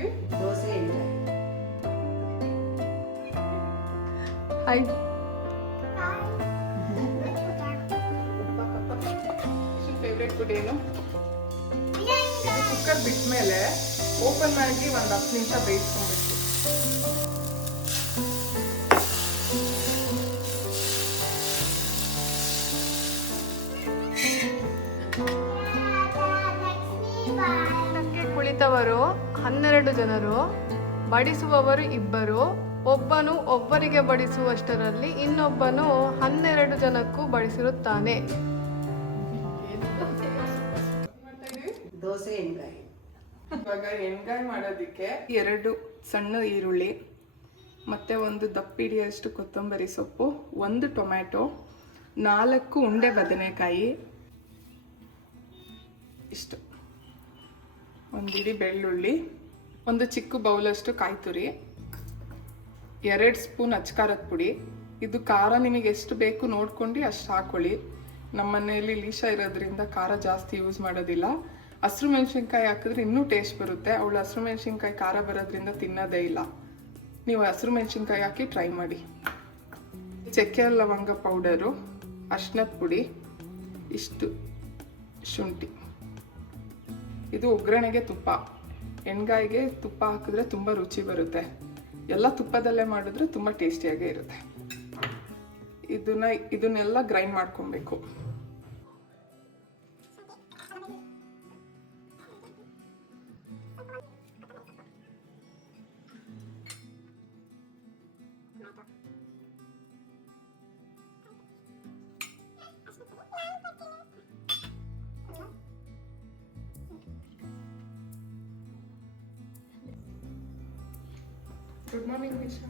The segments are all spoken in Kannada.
ಹೇಳಿ. ದೋಸೆ ಇಲ್ಲ. ಹಾಯ್. ಫೇವ್ರೇಟ್ ಫುಡ್ ಏನು? ಕುಕ್ಕರ್ ಬಿಟ್ಮೇಲೆ ಓಪನ್ ಮಾಡಿ ಒಂದು 10 ನಿಮಿಷ ಬೇಯಿಸ್ಕೊಬೇಕು. ಕುಳಿತವರು 12 ಜನರು, ಬಡಿಸುವವರು 2. ಒಬ್ಬನು ಒಬ್ಬರಿಗೆ ಬಡಿಸುವಷ್ಟರಲ್ಲಿ ಇನ್ನೊಬ್ಬನು 12 ಜನಕ್ಕೂ ಬಡಿಸಿರುತ್ತಾನೆ. ದೋಸೆ ಎಣ್ಗಾಯಿ. ಇವಾಗ ಎಣ್ಗಾಯಿ ಮಾಡೋದಕ್ಕೆ 2 ಸಣ್ಣ ಈರುಳ್ಳಿ, ಮತ್ತೆ 1 ದಪ್ಪ ಹಿಡಿಯಷ್ಟು ಕೊತ್ತಂಬರಿ ಸೊಪ್ಪು, 1 ಟೊಮ್ಯಾಟೊ, 4 ಉಂಡೆ ಬದನೆಕಾಯಿ, ಇಷ್ಟು, 1 ಇಡೀ ಬೆಳ್ಳುಳ್ಳಿ, 1 ಚಿಕ್ಕ ಬೌಲಷ್ಟು ಕಾಯಿ ತುರಿ, 2 ಸ್ಪೂನ್ ಅಚ್ಕಾರದ ಪುಡಿ. ಇದು ಖಾರ ನಿಮಗೆ ಎಷ್ಟು ಬೇಕು ನೋಡ್ಕೊಂಡು ಅಷ್ಟು ಹಾಕೊಳ್ಳಿ. ನಮ್ಮ ಮನೆಯಲ್ಲಿ ಲೀಶಾ ಇರೋದ್ರಿಂದ ಖಾರ ಜಾಸ್ತಿ ಯೂಸ್ ಮಾಡೋದಿಲ್ಲ. ಹಸಿರು ಮೆಣಸಿನ್ಕಾಯಿ ಹಾಕಿದ್ರೆ ಇನ್ನೂ ಟೇಸ್ಟ್ ಬರುತ್ತೆ. ಅವಳು ಹಸಿರು ಮೆಣಸಿನ್ಕಾಯಿ ಖಾರ ಬರೋದ್ರಿಂದ ತಿನ್ನೋದೇ ಇಲ್ಲ. ನೀವು ಹಸಿರು ಮೆಣಸಿನ್ಕಾಯಿ ಹಾಕಿ ಟ್ರೈ ಮಾಡಿ. ಚಕ್ಕೆ ಲವಂಗ ಪೌಡರು, ಅರ್ಶಿನದ ಪುಡಿ, ಇಷ್ಟು ಶುಂಠಿ. ಇದು ಒಗ್ಗರಣೆಗೆ ತುಪ್ಪ. ಎಣ್ಗಾಯಿಗೆ ತುಪ್ಪ ಹಾಕಿದ್ರೆ ತುಂಬ ರುಚಿ ಬರುತ್ತೆ. ಎಲ್ಲ ತುಪ್ಪದಲ್ಲೇ ಮಾಡಿದ್ರೆ ತುಂಬ ಟೇಸ್ಟಿಯಾಗೇ ಇರುತ್ತೆ. ಇದನ್ನೆಲ್ಲ ಗ್ರೈಂಡ್ ಮಾಡ್ಕೊಬೇಕು. Good morning Nisha.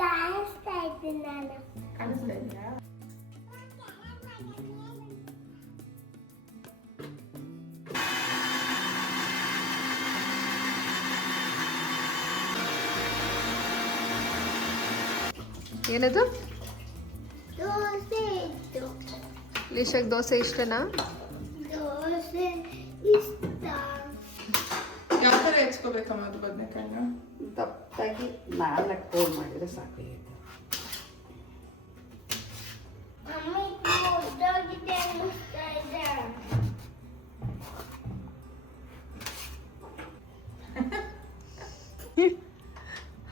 ಕಾಣಿಸ್ತಾ ಇದ್ದೀನಿ ನಾನು. ಕಾಣಿಸ್ತಾ ಇದೆಯಾ? ಏನದು? ದೋಸೆ ಇತ್ತು. ಲೀಶಾಗ್ ದೋಸೆ ಇಷ್ಟನಾ? ದೋಸೆ ಇಷ್ಟ. ಯಾವ ಥರ ಹೆಚ್ಕೋಬೇಕಮ್ಮ ಅದು ಬದನೆಕಾಯಿನ? ದಪ್ಪಾಗಿ 4 ಕೋಲ್ ಮಾಡಿದ್ರೆ ಸಾಕು. ಅಮ್ಮ ಉದ್ದೋಗಿದೆ ಅನ್ನಿಸ್ತಾ ಇದೆ.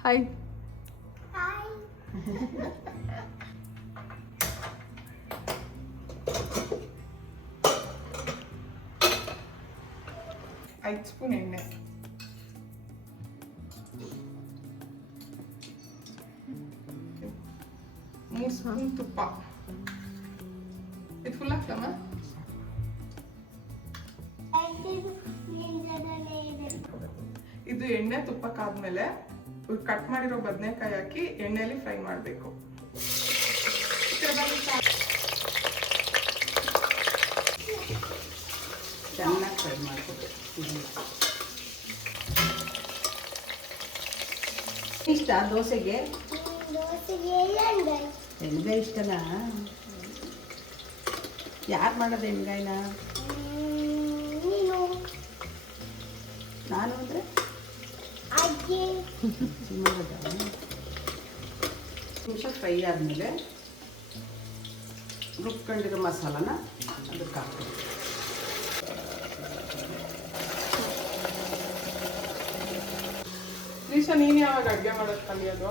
ಹಾಯ್. ಹಾಯ್. 5 ಸ್ಪೂನ್ ಎಣ್ಣೆ, 3 ಸ್ಪೂನ್ ತುಪ್ಪ. ಇದು ಫುಲ್ ಹಾಕ್ಲಮ್ಮ? ಇದು ಎಣ್ಣೆ ತುಪ್ಪಕ್ಕಾದ್ಮೇಲೆ ಕಟ್ ಮಾಡಿರೋ ಬದನೆಕಾಯಿ ಹಾಕಿ ಎಣ್ಣೆಯಲ್ಲಿ ಫ್ರೈ ಮಾಡಬೇಕು. ಚೆನ್ನಾಗಿ ಫ್ರೈ ಮಾಡ್ಕೋಬೇಕು. ಇಷ್ಟ ದೋಸೆಗೆ? ದೋಸೆಗೆ ಎಣ್ಗಾಯಿ. ಎಣ್ಗಾಯಿ ಇಷ್ಟನಾ? ಯಾರು ಮಾಡೋದು ಎಣ್ಗಾಯಿನ? ನೀನು. ನಾನು ಅಂದರೆ ಅಜ್ಜಿ. ಮಾಡೋದ? ನಿಮಿಷ ಫ್ರೈ ಆದಮೇಲೆ ರುಬ್ಕೊಂಡಿರೋ ಮಸಾಲಾನ ಅದಕ್ಕೆ ಹಾಕ್ಬೇಕು. ಲೀಶಾ, ನೀನು ಯಾವಾಗ ಅಡುಗೆ ಮಾಡೋದು ಕಲಿಯೋದು?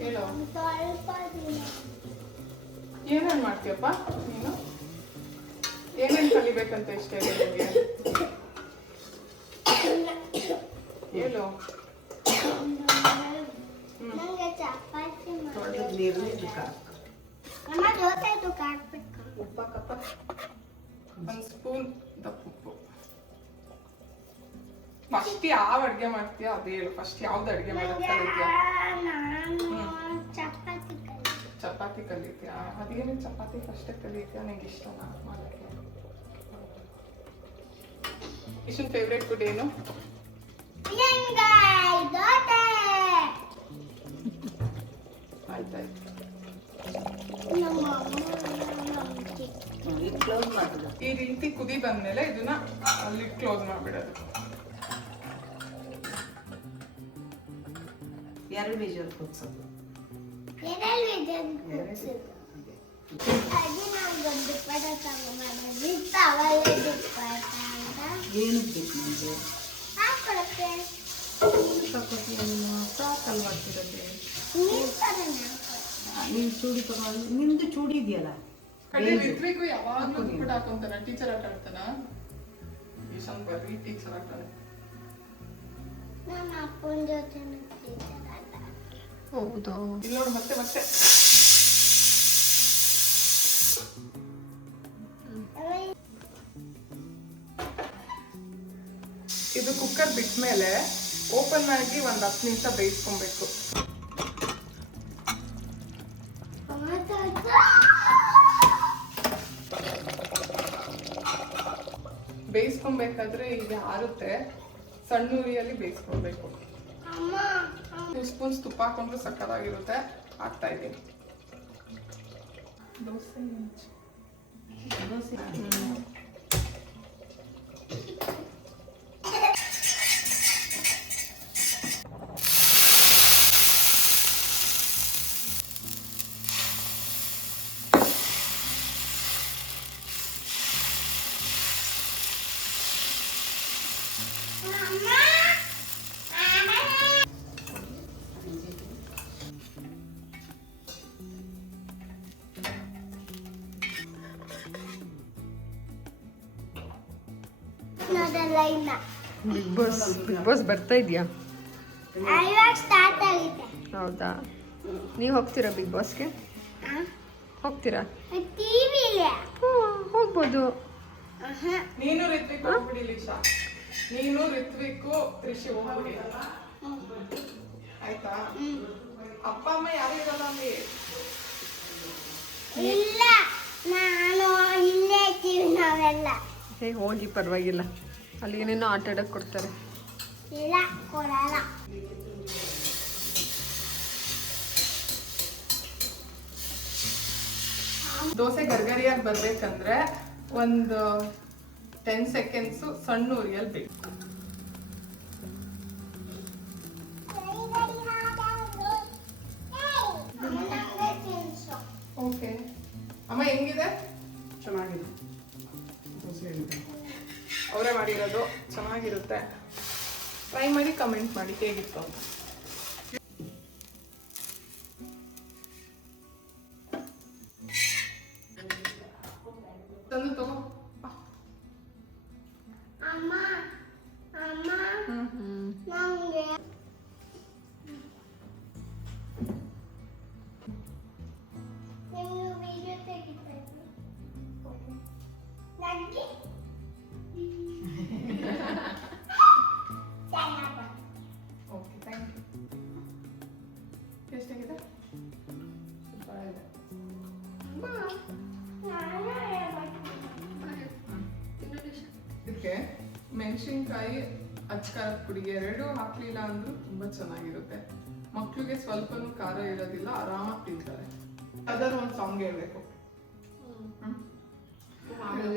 ಹೇಳು. ಸ್ವಲ್ಪ ದಿನ. ಏನೇನು ಮಾಡ್ತೀಯಪ್ಪ ನೀನು? ಏನೇನು ಕಲಿಬೇಕಂತ ಇಷ್ಟ ಇದೆ ನಿಮಗೆ? ಹೇಳು. ನಂಗೆ ಚಪಾತಿ ತೊಳೆದು ನೀರು ಇದಕ್ಕೆ ಹಾಕು. ನಮ್ಮ ದೋಸೆ ಇದಕ್ಕೆ ಹಾಕ್ಬೇಕು. ಉಪ್ಪು ಹಾಕಪ್ಪ. 1 ಸ್ಪೂನ್ ದಪ್ಪ ಉಪ್ಪು. ಫಸ್ಟ್ ಯಾವ ಅಡುಗೆ ಮಾಡ್ತೀಯ ಅದು ಹೇಳು. ಫಸ್ಟ್ ಯಾವ್ದು ಅಡುಗೆ ಮಾಡೋದು ಕಲಿತೀಯ? ನಾನು ಚಪಾತಿ ಕಲಿತೆ. ಚಪಾತಿ ಕಲಿತೀಯಾ? ಅದೇನು ಚಪಾತಿ ಫಸ್ಟೇ ಕಲಿತೀಯಾ? ನಿಂಗೆ ಇಷ್ಟನಾ ಮಾಡೋಕ್ಕೆ? ಇಶನ್ ಫೇವ್ರೇಟ್ ಫುಡ್ ಏನು? ಎಣ್ಗಾಯಿ ದೋಸೆ. ಆಯ್ತಾಯ್ತು. ನಮ್ಮ ಅಮ್ಮ ನಮ್ಮ ಈಗ ಕ್ಲೋಸ್ ಮಾಡಿಬಿಡು. ಈ ರೀತಿ ಕುದಿ ಬಂದ್ಮೇಲೆ ಇದನ್ನ ಅಲ್ಲಿ ಕ್ಲೋಸ್ ಮಾಡ್ಬಿಡೋದು. 2 ವಿಷಲ್ ಕೂಗ್ಸೋದು. ಏನಕ್ಕೆ ಬೇಕು ನಿಮಗೆ? ಸಾಕಲ್ವ ಆಗ್ತಿರೋದೆ. ನೀನು ಚೂಡಿ ತಗೊಂಡು ನಿಂದು ಚೂಡಿ ಇದೆಯಲ್ಲ, ಋತ್ವಿಗೂ ಯಾವಾಗ್ಲೂ ದುಪ್ಪಟ್ಟ ಹಾಕೊಂತಾನ. ಟೀಚರ್ ಆಟ ಆಡ್ತಾನ. ಈಶಾನ್ ಬರ್ರಿ ಟೀಚರ್ ಆಡ್ತಾನೆ. ನಮ್ಮ ಅಪ್ಪನ ಜೊತೆ ಹೌದು. ಇಲ್ಲಿ ನೋಡು ಮತ್ತೆ ಮತ್ತೆ ಇದು ಕುಕ್ಕರ್ ಬಿಟ್ಮೇಲೆ ಓಪನ್ ಆಗಿ ಒಂದು 10 ನಿಮಿಷ ಬೇಯಿಸ್ಕೊಬೇಕು. ಬೇಯಿಸ್ಕೊಬೇಕಾದ್ರೆ ಈಗ ಆರುತ್ತೆ. ಸಣ್ಣ ಉರಿಯಲ್ಲಿ ಬೇಯಿಸ್ಕೊಳ್ಬೇಕು. 2 ಸ್ಪೂನ್ಸ್ ತುಪ್ಪ ಹಾಕೊಂಡ್ರೆ ಸಕ್ಕತ್ತಾಗಿರುತ್ತೆ. ಹಾಕ್ತಾ ಇದ್ದೀನಿ. ದೋಸೆ ಬಿಗ್ ಬಾಸ್ ಬರ್ತಾ ಇದೆಯಾ? ಸ್ಟಾರ್ಟ್ ಆಗಿದೆ. ಹೌದಾ? ನೀವು ಹೋಗ್ತೀರಾ ಬಿಗ್ ಬಾಸ್ಗೆ? ಹೋಗ್ತೀರಾ? ಟಿವಿಲಿ ಹೋಗ್ಬೋದು. ನೀನು ಋತ್ವಿಕ್ ಹೋಗ್ಬಿಡಿ. ಲೀಶಾ ನೀನು ಋತ್ವಿಕ್ಕು ತ್ರಿಷಿ ಹೋಗ್ಬಿಡಿ. ಆಯ್ತಾ? ಅಪ್ಪ ಅಮ್ಮ ಯಾರು ಇರಲ್ಲ ಅಲ್ಲಿ. ಇಲ್ಲ, ನಾನು ಇಲ್ಲೇ ಇದ್ದೀವಿ ನಾವೆಲ್ಲ. ಹೋಗಿ ಪರವಾಗಿಲ್ಲ. ಅಲ್ಲಿ ಏನೇನೋ ಆಟ ಆಡಕ್ಕೆ ಕೊಡ್ತಾರೆ. ಇಲ್ಲ, ಕೊಡಲ್ಲ. ದೋಸೆ ಗರ್ಗರಿಯಾಗಿ ಬರ್ಬೇಕಂದ್ರೆ ಒಂದು 10 ಸೆಕೆಂಡ್ಸು ಸಣ್ಣ ಉರಿಯಲ್ಲಿ ಬೇಕು. ಓಕೆ ಅಮ್ಮ, ಹೆಂಗಿದೆ? ಚೆನ್ನಾಗಿದೆ. ದೋಸೆ ಇದೆ. ಅವರೇ ಮಾಡಿರೋದು ಚೆನ್ನಾಗಿರುತ್ತೆ. ಟ್ರೈ ಮಾಡಿ ಕಮೆಂಟ್ ಮಾಡಿ ಹೇಗಿತ್ತು ಅಂತ. ತಂದು ತಗೋ. ಅಮ್ಮ ಅಮ್ಮ ನಂಗೆ ನಿಮ್ಗೆ ವಿಡಿಯೋ ತೆಗಿತಾ ಇದ್ದೀನಿ. ನನಗೆ ಓಕೆ, ಥ್ಯಾಂಕ್ ಯು. ಎಷ್ಟಾಗಿದೆ? ಸೂಪರ್ ಇದೆ. ಇದಕ್ಕೆ ಮೆಣಸಿನ್ಕಾಯಿ ಅಚ್ಕಾರದ ಪುಡಿ 2 ಹಾಕ್ಲಿಲ್ಲ ಅಂದ್ರೂ ತುಂಬಾ ಚೆನ್ನಾಗಿರುತ್ತೆ. ಮಕ್ಳಿಗೆ ಸ್ವಲ್ಪನೂ ಖಾರ ಇರೋದಿಲ್ಲ, ಆರಾಮಾಗಿ ತಿಂತಾರೆ. ಅದರ ಒಂದು ಸಾಂಗ್ ಹೇಳ್ಬೇಕು.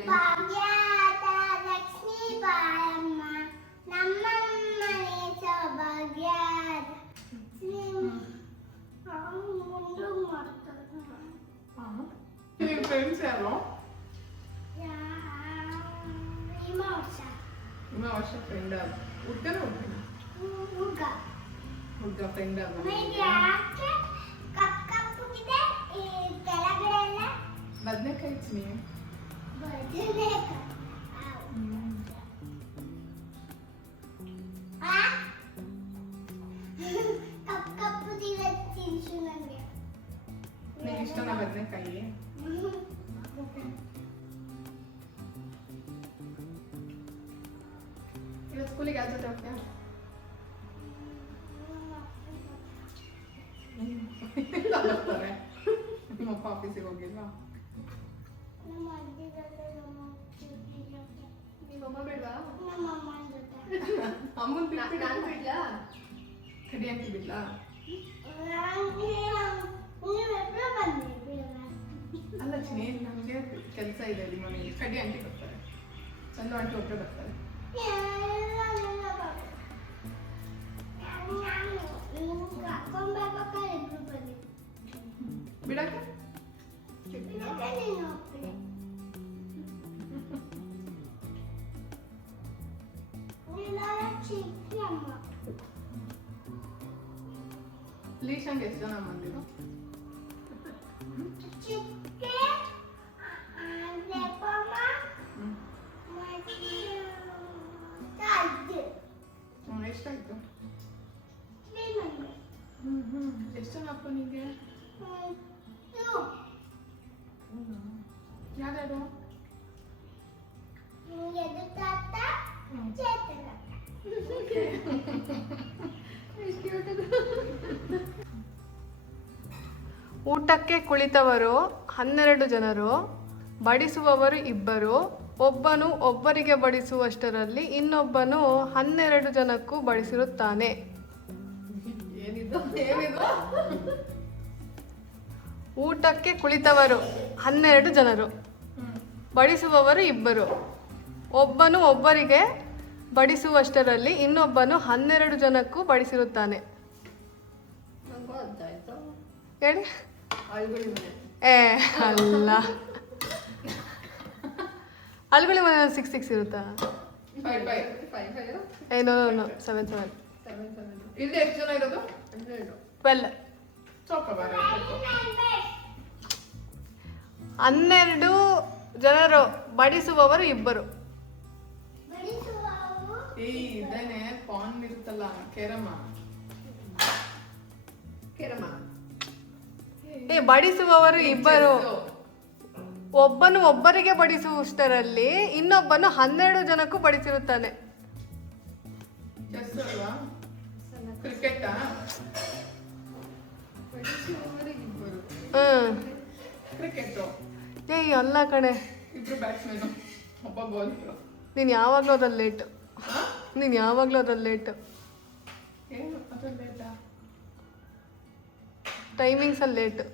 ಭಾಗ್ಯದ ಲಕ್ಷ್ಮೀ ಬಾಳಮ್ಮ ನಮ್ಮಮ್ಮನೆ ಸೌಭಾಗ್ಯದ ಮುಂದೆ ಮಾಡ್ತಾರೆ. ನಿಮ್ಮ ಫ್ರೆಂಡ್ಸ್ ಯಾರು? ನಿಮ್ಮ ವರ್ಷ ಫ್ರೆಂಡ್ ಆದ ಹುಡ್ಗನ ಹುಡ್ಗ ಫ್ರೆಂಡ್ ಆದ. ಬದನೆಕಾಯಿ ಚಿನಿ ನಿಂಗೆ ಇಷ್ಟನಾ ಬದನೆಕಾಯಿ? ಇವತ್ತು ಸ್ಕೂಲಿಗೆ ಯಾರ ಜೊತೆ ಹೋಗ್ತೀಯಾ? ಬರ್ತಾರೆ. ನಿಮ್ಮಪ್ಪ ಆಫೀಸಿಗೆ ಹೋಗಿಲ್ವಾ? ಅಮ್ಮನ್ ಬಿಡ್ಲಾ? ಕಡಿಯಕ್ಕೆ ಬಿಡ್ಲಾ? ಅಲ್ಲ ಚಿನಿ, ನಮಗೆ ಕೆಲಸ ಇದೆ ಅಲ್ಲಿ ಮನೆಯಲ್ಲಿ. ಕಡಿ ಆಂಟಿ ಬರ್ತಾರೆ, ಚಂದು ಆಂಟಿ ಒಬ್ಬರೇ ಬರ್ತಾರೆ. ಬಿಡಕ್ಕೆ ಲೀಶಂಗೆ ಎಷ್ಟು ಜನ ಬಂದಿರೋ? ಎಷ್ಟಾಯ್ತು? ಎಷ್ಟು ಜನ ಅಪ್ಪ ನಿಂಗೆ? ಯಾರ್ಯಾರು? ಊಟಕ್ಕೆ ಕುಳಿತವರು 12 ಜನರು, ಬಡಿಸುವವರು 2. ಒಬ್ಬನು ಒಬ್ಬರಿಗೆ ಬಡಿಸುವಷ್ಟರಲ್ಲಿ ಇನ್ನೊಬ್ಬನು 12 ಜನಕ್ಕೂ ಬಡಿಸಿರುತ್ತಾನೆ. ಏನಿದು ಏನಿದು? ಊಟಕ್ಕೆ ಕುಳಿತವರು 12 ಜನರು, ಬಡಿಸುವವರು 2. ಒಬ್ಬನು ಒಬ್ಬರಿಗೆ ಬಡಿಸುವಷ್ಟರಲ್ಲಿ ಇನ್ನೊಬ್ಬನು 12 ಜನಕ್ಕೂ ಬಡಿಸಿರುತ್ತಾನೆ. ಹೇಳಿ. ಏ ಅಲ್ಲ, ಅಲ್ಗುಳಿ ಮನೆ 6 ಇರುತ್ತಾ? 5 ಏನೋ 7 ಇಲ್ಲಿ ಎಷ್ಟು ಜನ ಇರೋದು? 12. ಚೌಕಬಾರ 12 ಜನರು, ಬಡಿಸುವವರು 2. ಇದೇನೆ ಪಾನ್ ಇರುತ್ತಲ್ಲ, ಕೇರಮ್ಮ. ಬಡಿಸುವವರು 2. ಒಬ್ಬನು ಒಬ್ಬರಿಗೆ ಬಡಿಸುವಷ್ಟರಲ್ಲಿ ಇನ್ನೊಬ್ಬನು 12 ಜನಕ್ಕೂ ಬಡಿಸಿರುತ್ತಾನೆ. ಚೆಸ್ ಅಲ್ವಾ? ಕ್ರಿಕೆಟಾ? ಕ್ರಿಕೆಟ್ ಏಯ್ ಅಲ್ಲ ಕಣೆ, ಇಬ್ರು ಬ್ಯಾಟ್ಸ್ಮನ್, ಒಬ್ಬ ಬೌಲರ್. ನೀನು ಯಾವಾಗಲೂ ಅದ್ರಲ್ಲಿ ಲೇಟು. ಏನು ಅದು ಲೇಟಾ? ಟೈಮಿಂಗ್ಸಲ್ಲಿ ಲೇಟು.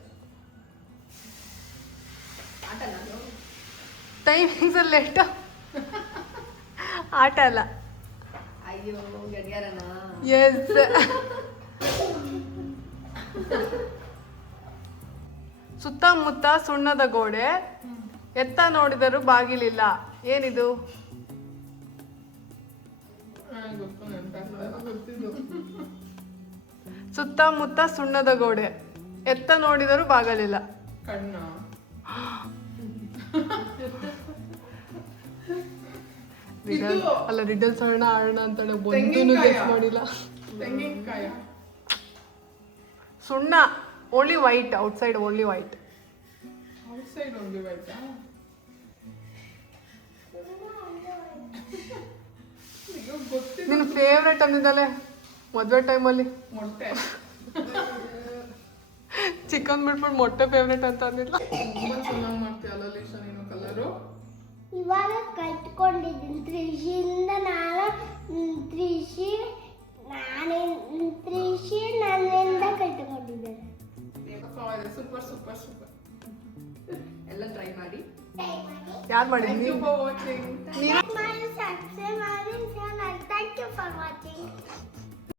ಟೈಮಿಂಗ್ಸಲ್ಲಿ ಲೇಟು, ಆಟ ಅಲ್ಲ. ಅಯ್ಯೋ ಗಡಿಯಾರನ. ಎಸ್. ಸುತ್ತಮುತ್ತ ಸುಣ್ಣದ ಗೋಡೆ, ಎತ್ತ ನೋಡಿದರೂ ಬಾಗಿಲಿಲ್ಲ. ಏನಿದು? ಗೊತ್ತು, ಗೊತ್ತಿದ್ದು. ಸುತ್ತಮುತ್ತ ಸುಣ್ಣದ ಗೋಡೆ, ಎತ್ತ ನೋಡಿದರೂ ಬಾಗಲಿಲ್ಲ. ಕಣ್ಣ. ಅಲ್ಲ, ರಿಡಲ್ ಸಣ್ಣ ಆಡೋಣ ಅಂತಾಳೆ, ಒಂದೂ ತೆಂಗಿನಕಾಯ. ಗೆಸ್ ಮಾಡಿಲ್ಲ. ತೆಂಗಿನಕಾಯ. ಸುಣ್ಣ, only white, outside only white. Outside ಒಂದು ಆಯ್ತಾ? ಗೊತ್ತಿಲ್ಲ. ನಿನ್ನ ಫೇವ್ರೆಟ್ ಅಂದಿದ್ದಲೆ ಮದುವೆ ಟೈಮಲ್ಲಿ ಮೊಟ್ಟೆ. ಚಿಕನ್ ಬಿಟ್ಬಿಟ್ಟು ಮೊಟ್ಟೆ ಫೇವ್ರೆಟ್ ಅಂತ ಅಂದಿಲ್ಲ. ತುಂಬಾ ಚೆನ್ನಾಗಿ ಮಾಡ್ತೀಯಲ್ಲ ಲೀಶಾ ನೀನು ಕಲರು. ಇವಾಗ ಕಲ್ತ್ಕೊಂಡಿದ್ದೀನಿ ತ್ರಿಷಿಯಿಂದ. ನನ್ನಿಂದ ಕಲ್ತ್ಕೊಂಡಿದ್ದೇನೆ. Super super super. ಎಲ್ಲ ಟ್ರೈ ಮಾಡಿ. ಯಾರು ಥ್ಯಾಂಕ್ ಮಾಡಿದ್ವಿ? You for watching. ನೀನು